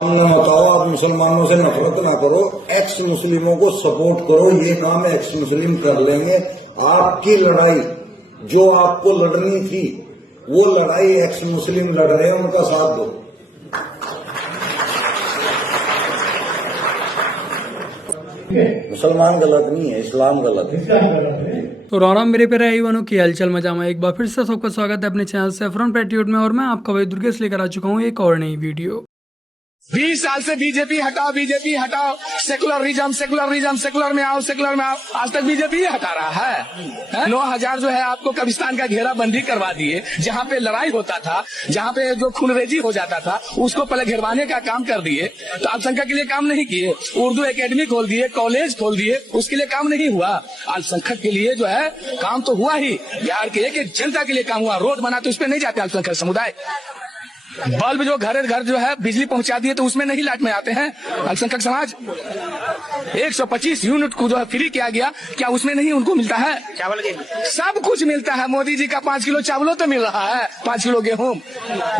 बताओ, आप मुसलमानों से नफरत ना करो, एक्स मुस्लिमों को सपोर्ट करो। ये काम एक्स मुस्लिम कर लेंगे। आपकी लड़ाई जो आपको लड़नी थी, वो लड़ाई एक्स मुस्लिम लड़ रहे हैं, उनका साथ दो। मुसलमान गलत नहीं है, इस्लाम गलत है। तो राम मेरे पे रहे वालों की हलचल मजामा एक बार फिर से सबका स्वागत है अपने चैनल सैफरन पैट्रियट में। और मैं आपका वही दुर्गेश लेकर आ चुका हूँ एक और नई वीडियो। 20 साल से बीजेपी हटाओ, बीजेपी हटाओ, सेकुलरिज्म सेकुलरिज्म, सेकुलर में आओ, सेकुलर में आओ। आज तक बीजेपी हटा रहा है। 9,000 जो है आपको कब्रिस्तान का घेराबंदी करवा दिए। जहाँ पे लड़ाई होता था, जहाँ पे जो खूनरेजी हो जाता था, उसको पहले घेरवाने का काम कर दिए। तो अल्पसंख्यक के लिए काम नहीं किए। उर्दू एकेडमी खोल दिए, कॉलेज खोल दिए, उसके लिए काम नहीं हुआ। अल्पसंख्यक के लिए जो है काम तो हुआ ही। बिहार के एक जनता के लिए काम हुआ। रोड बना तो उस पर नहीं जाते अल्पसंख्यक समुदाय। बल्ब जो घर घर जो है बिजली पहुंचा दिए तो उसमें नहीं लाइट में आते हैं अल्पसंख्यक समाज। 125 यूनिट को जो है फ्री किया गया, क्या उसमें नहीं उनको मिलता है? चावल सब कुछ मिलता है। मोदी जी का 5 किलो चावलों तो मिल रहा है, 5 किलो गेहूं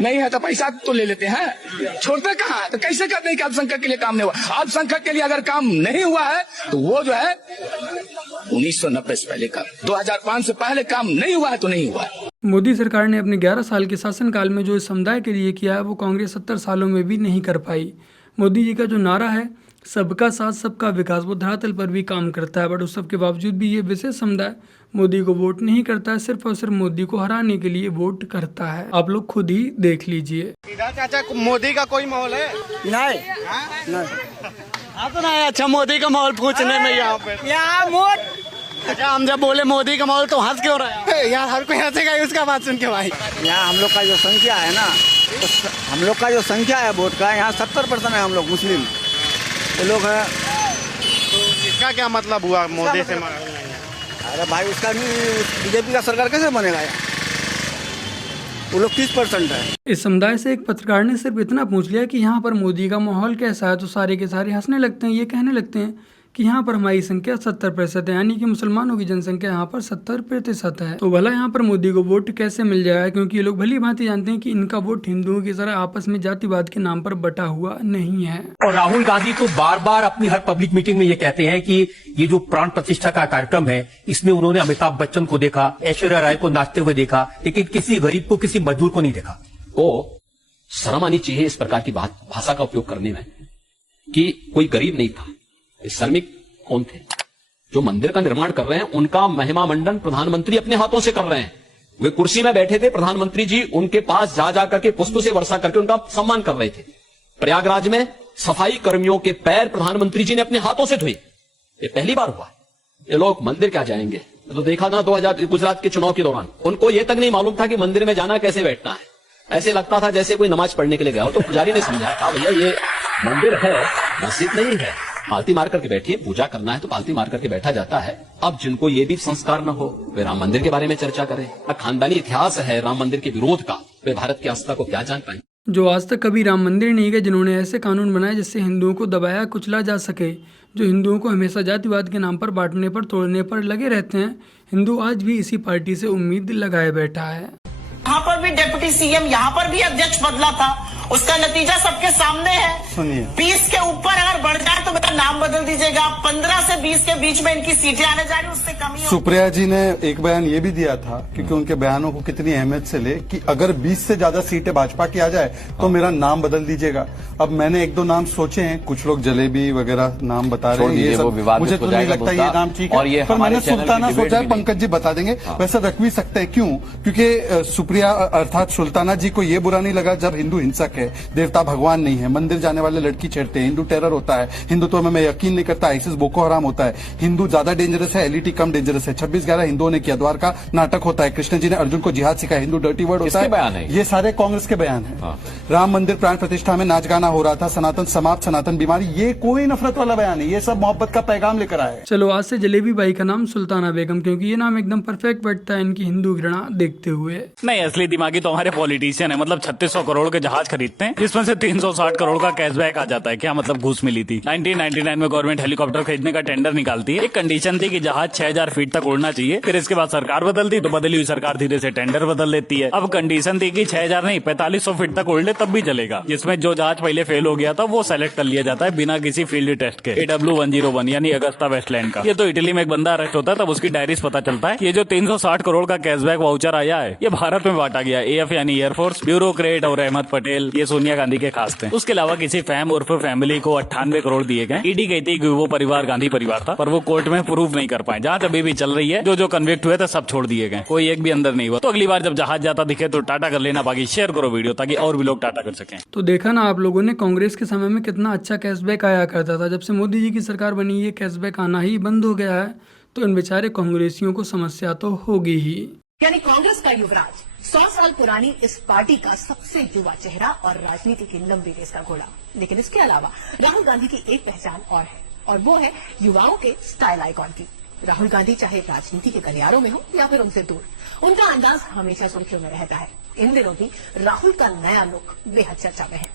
नहीं है तो पैसा तो ले लेते हैं, छोड़ते कहाँ है? तो कैसे कहते हैं कि अल्पसंख्यक के लिए काम नहीं हुआ? अल्पसंख्यक के लिए अगर काम नहीं हुआ है तो वो जो है 1990 से पहले का, 2005 से पहले काम नहीं हुआ है तो नहीं हुआ है। मोदी सरकार ने अपने 11 साल के शासनकाल में जो इस समुदाय के लिए किया है वो कांग्रेस 70 सालों में भी नहीं कर पाई। मोदी जी का जो नारा है सबका साथ सबका विकास, वो धरातल पर भी काम करता है। बट उस सब के बावजूद भी ये विशेष समुदाय मोदी को वोट नहीं करता है, सिर्फ और सिर्फ मोदी को हराने के लिए वोट करता है। आप लोग खुद ही देख लीजिए। चाचा मोदी का कोई माहौल है? नहीं आप तो नहीं। अच्छा, मोदी का माहौल पूछने में यहाँ पे अच्छा, हम जब बोले मोदी का माहौल तो हंस क्यों रहा है? यार हर कोई हंसेगा ही उसका बात सुन के भाई। यहाँ हम लोग का जो संख्या है ना, तो हम लोग का जो संख्या है वोट का, यहाँ 70% है हम लोग मुस्लिम वो लोग हैं। तो इसका क्या मतलब हुआ मोदी से? अरे भाई उसका नहीं, बीजेपी का सरकार कैसे बनेगा यार? वो लोग 30% है। इस समुदाय से एक पत्रकार ने सिर्फ इतना पूछ लिया कि यहाँ पर मोदी का माहौल कैसा है, तो सारे के सारे हंसने लगते हैं। ये कहने लगते हैं कि यहाँ पर हमारी संख्या 70% है, यानी कि मुसलमानों की जनसंख्या यहाँ पर 70% है। तो भला यहाँ पर मोदी को वोट कैसे मिल जाए? क्योंकि ये लोग भली भांति जानते हैं कि इनका वोट हिंदुओं की तरह आपस में जातिवाद के नाम पर बटा हुआ नहीं है। और राहुल गांधी तो बार बार अपनी हर पब्लिक मीटिंग में ये कहते हैं कि ये जो प्राण प्रतिष्ठा का कार्यक्रम है, इसमें उन्होंने अमिताभ बच्चन को देखा, ऐश्वर्या राय को नाचते हुए देखा, लेकिन किसी गरीब को, किसी मजदूर को नहीं देखा। तो शर्म आनी चाहिए इस प्रकार की भाषा का उपयोग करने में कि कोई गरीब नहीं था। श्रमिक कौन थे? जो मंदिर का निर्माण कर रहे हैं उनका महिमा मंडन प्रधानमंत्री अपने हाथों से कर रहे हैं। वे कुर्सी में बैठे थे, प्रधानमंत्री जी उनके पास जा करके पुष्प से वर्षा करके उनका सम्मान कर रहे थे। प्रयागराज में सफाई कर्मियों के पैर प्रधानमंत्री जी ने अपने हाथों से धोए। ये पहली बार हुआ। ये लोग मंदिर क्या जाएंगे? तो देखा था 2000 गुजरात के चुनाव के दौरान, उनको यह तक नहीं मालूम था कि मंदिर में जाना कैसे बैठना है। ऐसे लगता था जैसे कोई नमाज पढ़ने के लिए गया हो। तो पुजारी ने समझाया था भैया ये मंदिर है, मस्जिद नहीं है। पालती मार करके बैठिए, पूजा करना है तो पालती मार करके बैठा जाता है। अब जिनको ये भी संस्कार न हो वे राम मंदिर के बारे में चर्चा करें। खानदानी इतिहास है राम मंदिर के विरोध का, वे भारत की आस्था को क्या जान पाए? जो आज तक कभी राम मंदिर नहीं गए, जिन्होंने ऐसे कानून बनाए जिससे हिंदुओं को दबाया कुचला जा सके, जो हिंदुओं को हमेशा जातिवाद के नाम पर बांटने पर, तोड़ने पर लगे रहते हैं, हिंदू आज भी इसी पार्टी से उम्मीद लगाए बैठा है। यहाँ पर भी डिप्टी सीएम, यहाँ पर भी अध्यक्ष बदला था, उसका नतीजा सबके सामने है। सुनिए, 20 के ऊपर अगर बढ़ जाए तो मेरा नाम बदल दीजिएगा। 15 से 20 के बीच में इनकी सीटें आने जा रही, उससे कमी होगी। सुप्रिया जी ने एक बयान ये भी दिया था, क्योंकि उनके बयानों को कितनी अहमियत से ले, कि अगर 20 से ज्यादा सीटें भाजपा की आ जाए तो मेरा नाम बदल दीजिएगा। अब मैंने 1-2 नाम सोचे हैं, कुछ लोग जलेबी वगैरह नाम बता रहे हैं, ये सब मुझे तो नहीं लगता ये नाम ठीक है, पर मैंने सुल्ताना सोचा है। पंकज जी बता देंगे, वैसे रख भी सकते हैं। क्यों? क्योंकि सुप्रिया अर्थात सुल्ताना जी को ये बुरा नहीं लगा जब हिंदू हिंसक है, देवता भगवान नहीं है, मंदिर जाने वाले लड़की छेड़ते हैं, हिंदू टेरर होता है, हिंदुत्व में मैं यकीन नहीं करता, आईसिस बोको हराम होता है, हिंदू ज्यादा डेंजरस है, एलईटी कम डेंजरस है, 26/11 हिंदुओं ने किया, द्वारका नाटक होता है, कृष्ण जी ने अर्जुन को जिहाद सिखाया, हिंदू डर्टी वर्ड होता है। ये सारे कांग्रेस के बयान है। राम मंदिर प्राण प्रतिष्ठा में नाच गाना हो रहा था, सनातन समाप्त, सनातन बीमारी, ये कोई नफरत वाला बयान है, ये सब मोहब्बत का पैगाम लेकर आए। चलो आज से जलेबी बाई का नाम सुल्ताना बेगम, क्योंकि ये नाम एकदम परफेक्ट बैठता है इनकी हिंदू घृणा देखते हुए। नहीं, असली दिमागी तो हमारे पॉलिटिशियन है। मतलब 3600 करोड़ के जहाज खरीदते हैं, जिसमें से 360 करोड़ का कैशबैक आ जाता है। क्या मतलब घूस मिली थी? 1999 99 में गवर्नमेंट हेलीकॉप्टर खरीदने का टेंडर निकालती है। एक कंडीशन थी कि जहाज 6000 फीट तक उड़ना चाहिए। फिर इसके बाद सरकार बदलती, तो बदली हुई सरकार धीरे से टेंडर बदल लेती है। अब कंडीशन थी कि 6000 नहीं 4500 फीट तक उड़ ले तब भी चलेगा, जिसमें जो जहाज पहले फेल हो गया था वो सेलेक्ट कर लिया जाता है बिना किसी फील्ड टेस्ट के। AW101 यानी अगस्ता वेस्टलैंड का। ये तो इटली में एक बंदा अरेस्ट होता है तब उसकी डायरीज पता चलता है। ये जो 360 करोड़ का कैशबैक वाउचर आया है ये भारत में बांटा गया। AF यानी एयरफोर्स ब्यूरोक्रेट और अहमद पटेल, ये सोनिया गांधी के खास थे। उसके अलावा किसी फैम उर्फ फैमिली को 98 करोड़ दिए गए। ईडी कहती कि वो परिवार गांधी परिवार था, पर वो कोर्ट में प्रूव नहीं कर पाए। जांच अभी भी चल रही है। जो कन्विक्ट हुए थे सब छोड़ दिए गए, कोई एक भी अंदर नहीं हुआ। तो अगली बार जब जहाज जाता दिखे तो टाटा कर लेना, बाकी शेयर करो वीडियो ताकि और भी लोग टाटा कर सकें। तो देखा ना आप लोगों ने, कांग्रेस के समय में कितना अच्छा कैशबैक आया करता था। जब से मोदी जी की सरकार बनी ये कैशबैक आना ही बंद हो गया है। तो इन बेचारे कांग्रेसियों को समस्या तो होगी ही। यानी कांग्रेस का युवराज 100 साल पुरानी इस पार्टी का सबसे युवा चेहरा और राजनीति की लंबी रेस का घोड़ा। लेकिन इसके अलावा राहुल गांधी की एक पहचान और है, और वो है युवाओं के स्टाइल आइकॉन की। राहुल गांधी चाहे राजनीति के गलियारों में हो या फिर उनसे दूर, उनका अंदाज हमेशा सुर्खियों में रहता है। इन दिनों भी राहुल का नया लुक बेहद चर्चा में है।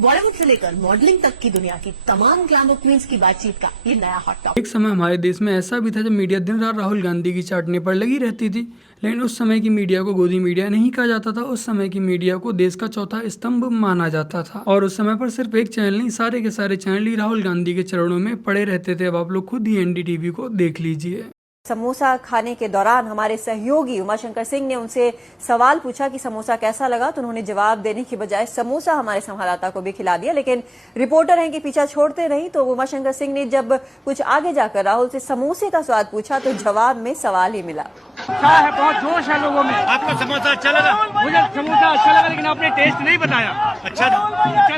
बॉलीवुड से लेकर मॉडलिंग तक की दुनिया की तमाम ग्लैमर क्वींस की बातचीत का ये नया हॉट टॉपिक। एक समय हमारे देश में ऐसा भी था जब मीडिया दिन रात राहुल गांधी की चाटने पर लगी रहती थी। लेकिन उस समय की मीडिया को गोदी मीडिया नहीं कहा जाता था। उस समय की मीडिया को देश का चौथा स्तंभ माना जाता था। और उस समय पर सिर्फ एक चैनल नहीं, सारे के सारे चैनल ही राहुल गांधी के चरणों में पड़े रहते थे। अब आप लोग खुद ही NDTV को देख लीजिए। समोसा खाने के दौरान हमारे सहयोगी उमाशंकर सिंह ने उनसे सवाल पूछा कि समोसा कैसा लगा, तो उन्होंने जवाब देने की बजाय समोसा हमारे संवाददाता को भी खिला दिया। लेकिन रिपोर्टर हैं कि पीछा छोड़ते नहीं, तो उमाशंकर सिंह ने जब कुछ आगे जाकर राहुल से समोसे का स्वाद पूछा तो जवाब में सवाल ही मिला। है, बहुत जोश है लोगों में। आपको समोसा अच्छा लगा? मुझे समोसा अच्छा लगा, लेकिन आपने टेस्ट नहीं बताया। अच्छा था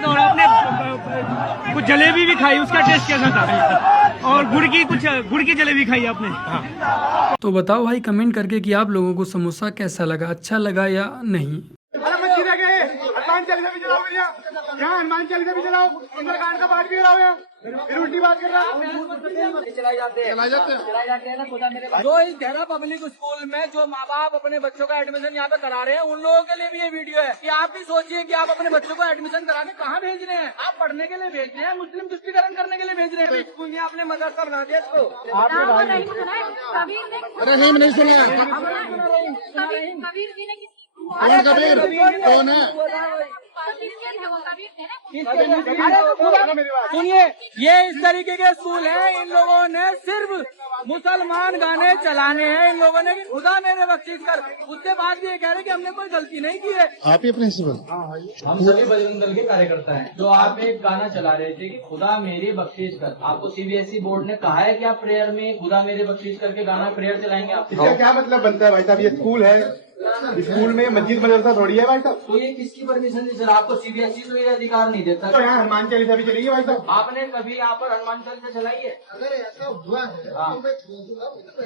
और आपने कुछ जलेबी भी खाई, उसका टेस्ट कैसा था? और गुड़ की जलेबी खाई आपने? हाँ। तो बताओ भाई कमेंट करके कि आप लोगों को समोसा कैसा लगा, अच्छा लगा या नहीं। हनुमान चालीसा भी चलाओ भैया, यहाँ हनुमान चालीसा भी चलाओ, सुंदरकांड का पाठ भी कराओ यहाँ। फिर उल्टी बात कर रहा चलाई जाते हैं ना खुदा मेरे। जो इस देहरा पब्लिक स्कूल में जो माँ बाप अपने बच्चों का एडमिशन यहाँ पे करा रहे हैं, उन लोगों के लिए भी ये वीडियो है कि आप भी सोचिए कि आप अपने बच्चों को एडमिशन कराने कहाँ भेज रहे हैं। आप पढ़ने के लिए भेज रहे हैं, मुस्लिम तुष्टिकरण करने के लिए भेज रहे हैं। स्कूल में आपने मदरसा बना दिया इसको। रहीम नहीं सुना? कौन है? सुनिए, ये इस तरीके के स्कूल है। इन लोगों ने सिर्फ मुसलमान गाने चलाने हैं। इन लोगों ने खुदा मेरे बख्शीश कर, उसके बाद भी ये कह रहे कि हमने कोई गलती नहीं की है। आप ही प्रिंसिपल? हम सभी बजरंग दल के कार्यकर्ता हैं। जो आप एक गाना चला रहे थे कि खुदा मेरी बख्शीश कर, आपको CBSE बोर्ड ने कहा है कि आप प्रेयर में खुदा मेरे बख्शीश करके गाना प्रेयर चलाएंगे? आप इसका क्या मतलब बनता है भाई साहब? ये स्कूल है, स्कूल में मस्जिद मदरसा थोड़ी है भाई साहब। तो ये किसकी परमिशन दी सर? आपको CBSE तो ये अधिकार नहीं देता। तो यहाँ हनुमान चालीसा भी चलेगी भाई साहब? आपने कभी यहाँ पर हनुमान चालीसा चलाई है? अगर ऐसा हुआ है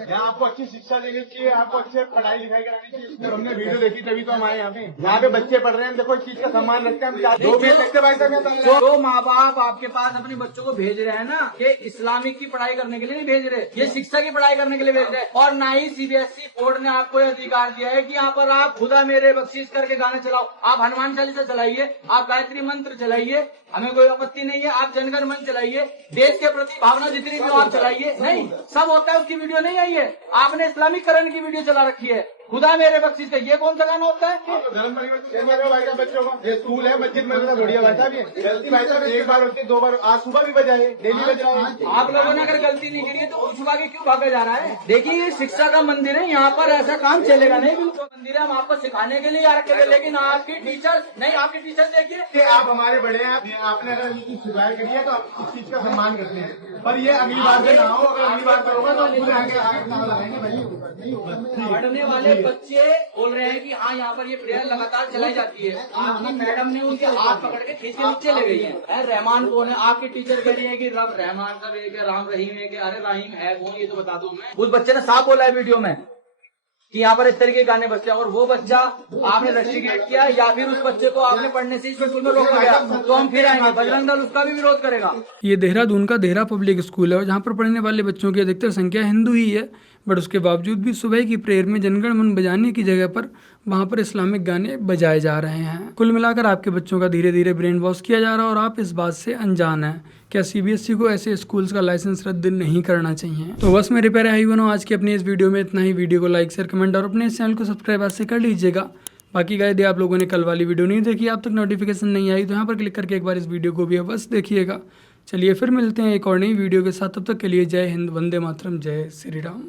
यहाँ आपको अच्छी शिक्षा देनी चाहिए, आपको अच्छे पढ़ाई लिखाई करानी चाहिए। हमने वीडियो देखी तभी तो हम आए यहाँ पे। यहाँ पे बच्चे पढ़ रहे हैं, देखो इस चीज का सम्मान रखते हैं। हम भेज सकते भाई साहब। जो माँ बाप आपके पास अपने बच्चों को भेज रहे हैं ना, ये इस्लामिक की पढ़ाई करने के लिए नहीं भेज रहे, ये शिक्षा की पढ़ाई करने के लिए भेज रहे हैं। और ना ही CBSE बोर्ड ने आपको यह अधिकार दिया है कि यहाँ पर आप खुदा मेरे बख्शीश करके गाने चलाओ। आप हनुमान चालीसा चलाइए, आप गायत्री मंत्र चलाइए, हमें कोई आपत्ति नहीं है। आप जनगण मन चलाइए, देश के प्रति भावना जितनी भी आप चलाइए। नहीं, सब होता है उसकी वीडियो नहीं आई है। आपने इस्लामीकरण की वीडियो चला रखी है। खुदा मेरे बख्शीश का ये कौन सा गाना होता है? धर्म परिवर्तन भाई साहब बच्चों को। ये स्कूल है, मस्जिद मदरसा थोड़ी है भाई साहब। ये गलती भाई साहब एक बार होती है, 2 बार। आज सुबह भी बजाए, डेली बजाए। आप लोगों ने अगर गलती नहीं करी है तो उस सुबह के क्यों भागा जा रहा है? देखिए, ये शिक्षा का मंदिर है, यहाँ पर ऐसा काम चलेगा नहीं। बिल्कुल मंदिर है, हम आपको सिखाने के लिए आ रखे थे। लेकिन आपकी टीचर नहीं, आपके टीचर देखिए, आप हमारे बड़े हैं, आपने अगर सुधार करी है तो आप इस चीज का सम्मान करते हैं। पर ये अगली बार से ना हो। अगर अगली बार करोगा तो हम खुद आगे लगाएंगे। पढ़ने वाले बच्चे बोल रहे हैं कि हाँ यहाँ पर ये प्रेयर लगातार चलाई जाती है। आपकी मैडम ने उनके हाथ पकड़ के खींच के नीचे ले गई है। रहमान कौन है? आपकी टीचर कह रही है कि रब रहमान सब एक है, राम रहीम है। अरे रहीम है कौन, ये तो बता दो मैं। उस बच्चे ने साफ बोला है वीडियो में कि यहाँ पर इस तरीके के गाने बजते हैं। और वो बच्चा आपने रस्टिकेट किया या फिर उस बच्चे को आपने पढ़ने से स्कूल में रोका गया, तो हम फिर आएंगे, बजरंग दल उसका भी विरोध करेगा। ये देहरादून का देहरा पब्लिक स्कूल है और जहाँ पर पढ़ने वाले बच्चों की अधिकतर संख्या हिंदू ही है। बट उसके बावजूद भी सुबह की प्रेयर में जनगण मन बजाने की जगह पर वहाँ पर इस्लामिक गाने बजाए जा रहे हैं। कुल मिलाकर आपके बच्चों का धीरे धीरे ब्रेन वॉश किया जा रहा है और आप इस बात से अनजान हैं। क्या सीबीएसई को ऐसे स्कूल्स का लाइसेंस रद्द नहीं करना चाहिए? तो बस मेरे प्यारे भाई बहनों, आज की अपनी इस वीडियो में इतना ही। वीडियो को लाइक शेयर कमेंट और अपने इस चैनल को सब्सक्राइब आज से कर लीजिएगा। बाकी गाइस, यदि आप लोगों ने कल वाली वीडियो नहीं देखी, आप तक नोटिफिकेशन नहीं आई, तो यहाँ पर क्लिक करके एक बार इस वीडियो को भी अवश्य देखिएगा। चलिए फिर मिलते हैं एक और नई वीडियो के साथ। तब तक के लिए जय हिंद, वंदे मातरम, जय श्री राम।